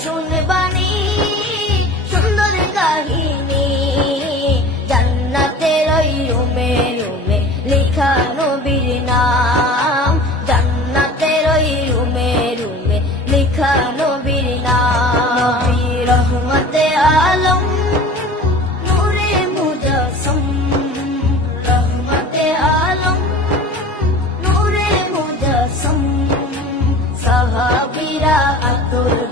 শুনবানি সুন্দর কাহিনী। জান্নাতের ওই রুমে রুমে লেখা নবীর নাম। জান্নাতের ওই রুমে রুমে লেখা নবীর নাম। রহমতে আলম, নূরে মুজাসম। রহমতে আলম, নূরে মুজাসম। সাহাবিরা আতুর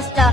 নবীর